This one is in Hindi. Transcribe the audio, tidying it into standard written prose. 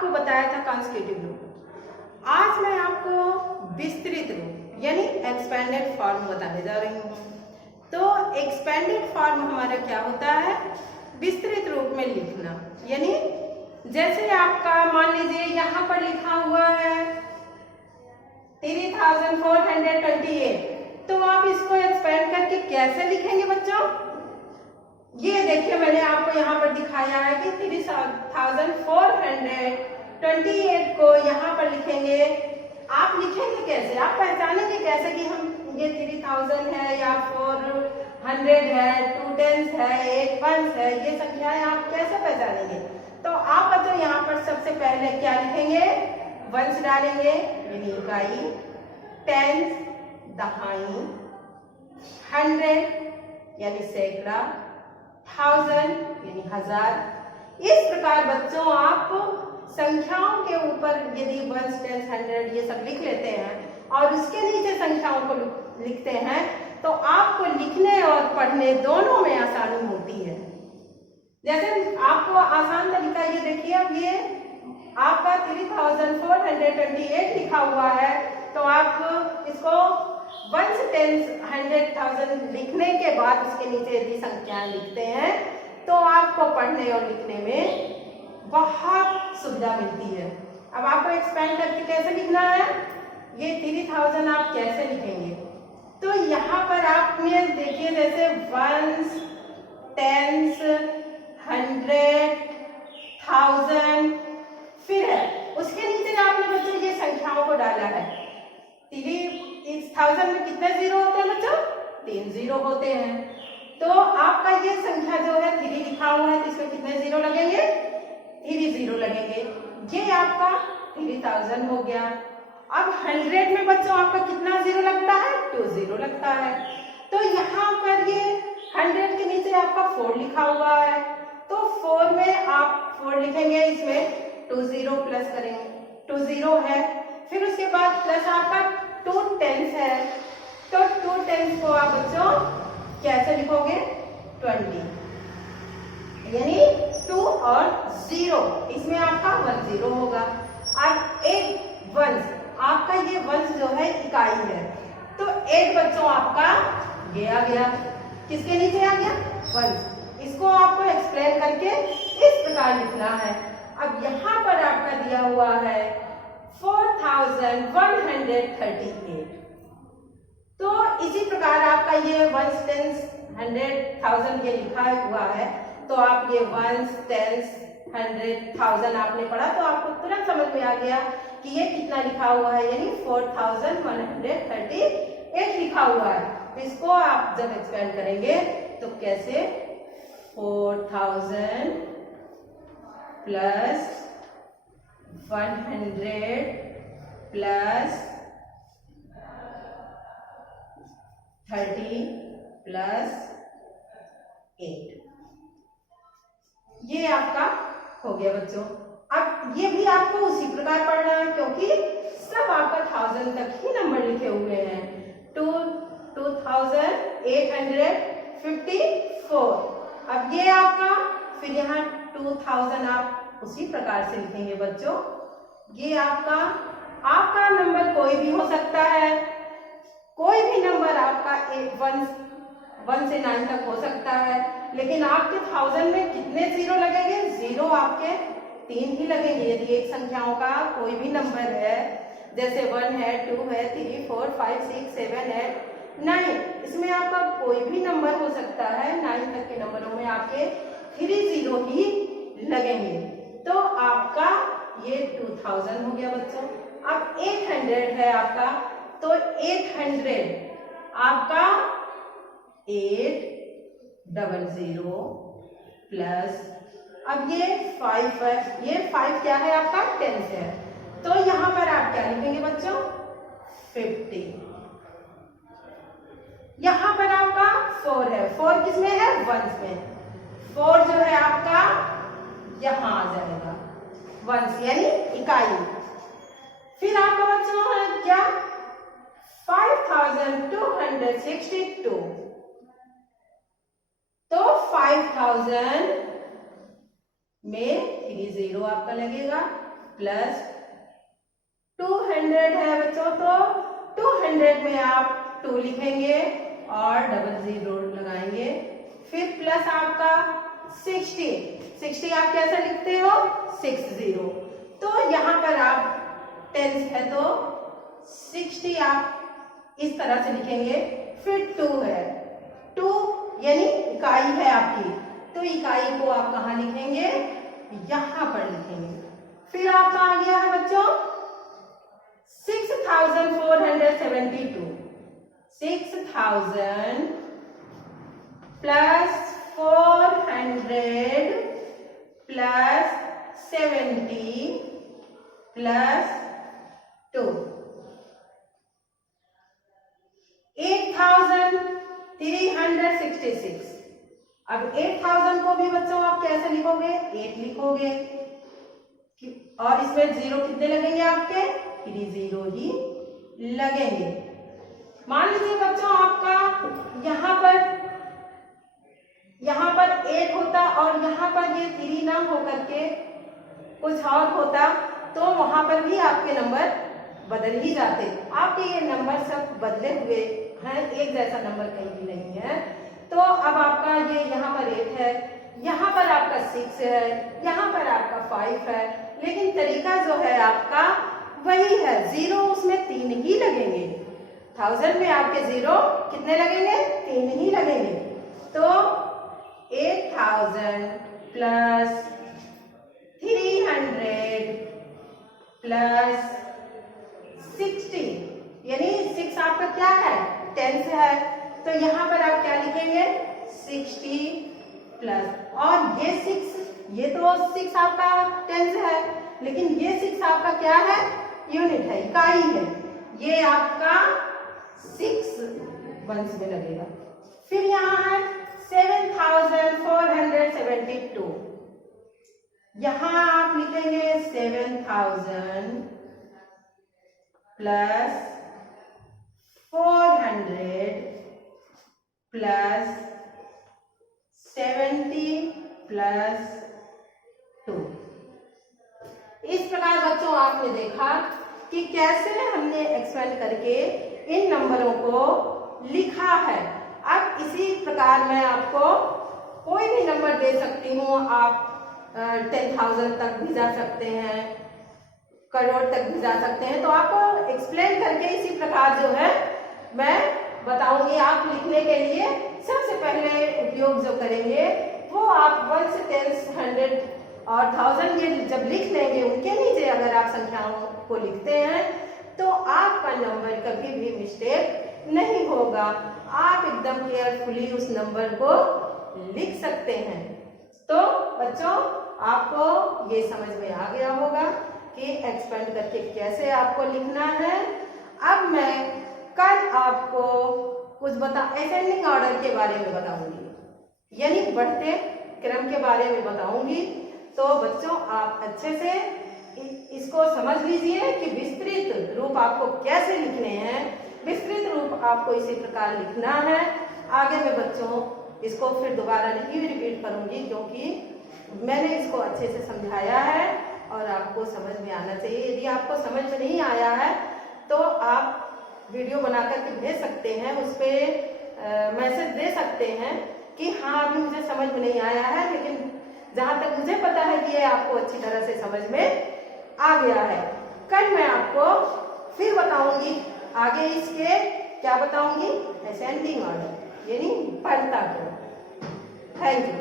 आपको बताया था कॉन्स्टिट्यूटिव रूप। आज मैं आपको विस्तृत रूप यानी एक्सपेंडेड फॉर्म बताने जा रही हूँ। तो एक्सपेंडेड फॉर्म हमारा क्या होता है? विस्तृत रूप में लिखना। यानी जैसे आपका मान लीजिए यहाँ पर लिखा हुआ है 3428, तो आप इसको एक्सपेंड करके कैसे लिखेंगे बच्चों? ये देखिए मैंने आपको यहाँ पर दिखाया है कि 3428 को यहाँ पर लिखेंगे। आप लिखेंगे कैसे? आप पहचानेंगे कैसे कि हम ये 3000 है या 400 है, 2 10s है, 8 1s है, ये संख्याएं आप कैसे पहचानेंगे? तो आप बच्चों यहाँ पर सबसे पहले क्या लिखेंगे? वंस डालेंगे यानी इकाई, टेंस दहाई, 100 यानी सैकड़ा, 1000 यानी हजार। इस प्रकार बच्चों आप संख्याओं के ऊपर यदि 1s 10s 100 ये सब लिख लेते हैं और उसके नीचे संख्याओं को लिखते हैं तो आपको लिखने और पढ़ने दोनों में आसानी होती है। जैसे आपको आसान तरीका ये देखिए, अब ये आपका 3428 लिखा हुआ है तो आप इसको 1s 10s 100,000 लिखने के बाद उसके नीचे यदि संख्याएं लिखते हैं तो आपको पढ़ने और लिखने में बहुत सुविधा मिलती है। अब आपको एक्सपेंड करके कैसे लिखना है? ये 3000 आप कैसे लिखेंगे? तो यहाँ पर आपने देखिए जैसे 1s 10s 100 1000 फिर है उसके नीचे आपने बच्चों ये संख्याओं को डाला है। इस 1000 में कितने जीरो होते हैं बच्चों? 3 जीरो होते हैं। तो आपका ये संख्या जो है 3 लिखा हुआ है तो इसमें कितने जीरो लगेंगे? 3 जीरो लगेंगे। ये आपका 3000 हो गया। अब 100 में बच्चों आपका कितना जीरो लगता है? 2 जीरो लगता है। तो यहाँ पर ये 100 के नीचे आपका 4 लिखा हुआ है तो 4 में आप 4 लिखेंगे, इसमें 2 जीरो प्लस करेंगे, 2 जीरो है। फिर उसके बाद प्लस आपका 2 10s है तो 2 10s को आप बच्चों कैसे लिखोगे? 20 यानी 2 और 0, इसमें आपका 1 जीरो होगा। अब 8 1s, आपका ये 1s जो है इकाई है तो 8 बच्चों आपका ये आ गया। किसके नीचे आ गया? 1s। इसको आपको एक्सप्लेन करके इस प्रकार लिखना है। अब यहाँ पर आपका दिया हुआ है 4138। तो इसी प्रकार आपका ये 1s 10s 100,000 ये लिखा हुआ है तो आप ये 1s 10s 100,000 आपने पढ़ा तो आपको तुरंत समझ में आ गया कि ये कितना लिखा हुआ है, यानी 4138 लिखा हुआ है। तो इसको आप जब एक्सपेंड करेंगे तो कैसे? 4000 प्लस 100 प्लस 30 प्लस 8, ये आपका हो गया बच्चों। अब ये भी आपको उसी प्रकार पढ़ना है क्योंकि सब आपका 1000 तक ही नंबर लिखे हुए हैं। 2854। अब ये आपका, फिर यहाँ 2000 आप उसी प्रकार से लिखेंगे बच्चों। ये आपका नंबर कोई भी हो सकता है, कोई भी नंबर आपका 1 से 9 तक हो सकता है, लेकिन आपके 1000 में कितने जीरो लगेंगे? जीरो आपके 3 ही लगेंगे। यदि एक संख्याओं का कोई भी नंबर है जैसे 1 है 2 है 3 4 5 6 7 8 9, इसमें आपका कोई भी नंबर हो सकता है। 9 तक के नंबरों में आपके 3 जीरो ही लगेंगे। तो आपका ये 2000 हो गया बच्चों। अब 800 है आपका तो 800 आपका 800 प्लस, अब ये 5 है, ये 5 क्या है आपका? 10 है तो यहां पर आप क्या लिखेंगे बच्चों? 50। यहां पर आपका 4 है, 4 किसमें है? 1s में। 4 जो है आपका यहां आ जाएगा 1s यानी इकाई। फिर आपका बच्चों है क्या? 5262। तो 5000 में 3 जीरो आपका लगेगा, प्लस 200 है बच्चों, तो 200 में आप 2 लिखेंगे और डबल जीरो लगाएंगे, फिर प्लस आपका 60 आप कैसे लिखते हो 60, तो यहाँ पर आप टेंस है तो 60 आप इस तरह से लिखेंगे, फिर 2 है, 2 यानी इकाई है आपकी, तो इकाई को आप कहाँ लिखेंगे, यहां पर लिखेंगे। फिर आपका आ गया है बच्चों 6472, 6000 प्लस 400 प्लस 70 प्लस 2, 8366। अब 8000 को भी बच्चों आप कैसे लिखोगे, 8 लिखोगे और इसमें जीरो कितने लगेंगे आपके, 3 जीरो ही लगेंगे। मान लीजिए बच्चों आपका यहाँ पर 8 होता और यहाँ पर ये 3 ना होकर के कुछ और होता, तो वहां पर भी आपके नंबर बदल ही जाते। आपके ये नंबर सब बदले हुए हैं, एक जैसा नंबर कहीं भी नहीं है। तो अब आपका ये यहाँ पर 8 है, यहाँ पर आपका 6 है, यहाँ पर आपका 5 है, लेकिन तरीका जो है आपका वही है, जीरो उसमें 3 ही लगेंगे। 1000 में आपके जीरो कितने लगेंगे, 3 ही लगेंगे। तो 8000 प्लस 300 प्लस 60 यानी 6 आपका क्या है, टेंस है, तो यहाँ पर आप क्या लिखेंगे 60 प्लस, और ये 6, ये तो 6 आपका टेंस है, लेकिन ये 6 आपका क्या है, यूनिट है, इकाई है, ये आपका 6 वंश में लगेगा। फिर यहाँ है 7472, यहाँ आप लिखेंगे 7000 प्लस 400 प्लस 70 प्लस 2। इस प्रकार बच्चों आपने देखा कि कैसे हमने एक्सपेंड करके इन नंबरों को लिखा है। अब इसी प्रकार मैं आपको कोई भी नंबर दे सकती हूँ, आप 10,000 तक भी जा सकते हैं, करोड़ तक भी जा सकते हैं, तो आपको एक्सप्लेन करके इसी प्रकार जो है मैं बताऊंगी। आप लिखने के लिए सबसे पहले उपयोग जो करेंगे वो आप 1 से 10, 100 और 1000 ये जब लिख लेंगे, उनके नीचे अगर आप संख्याओं को लिखते हैं तो आपका नंबर कभी भी मिस्टेक नहीं होगा, आप एकदम केयरफुली उस नंबर को लिख सकते हैं। तो बच्चों आपको ये समझ में आ गया होगा कि एक्सपेंड करके कैसे आपको लिखना है। अब मैं कल आपको कुछ असेंडिंग ऑर्डर के बारे में बताऊंगी, यानी बढ़ते क्रम के बारे में बताऊंगी। तो बच्चों आप अच्छे से इसको समझ लीजिए कि विस्तृत रूप आपको कैसे लिखने हैं, विस्तृत रूप आपको इसी प्रकार लिखना है। आगे में बच्चों इसको फिर दोबारा नहीं रिपीट करूंगी, क्योंकि मैंने इसको अच्छे से समझाया है और आपको समझ में आना चाहिए। यदि आपको समझ में नहीं आया है तो आप वीडियो बना करके भेज सकते हैं, उस पर मैसेज दे सकते हैं कि हाँ अभी मुझे समझ में नहीं आया है, लेकिन जहां तक मुझे पता है कि ये आपको अच्छी तरह से समझ में आ गया है। कल मैं आपको फिर बताऊंगी आगे, इसके क्या बताऊंगी, असेंडिंग ऑर्डर यानी बढ़ता क्रम। Thank you.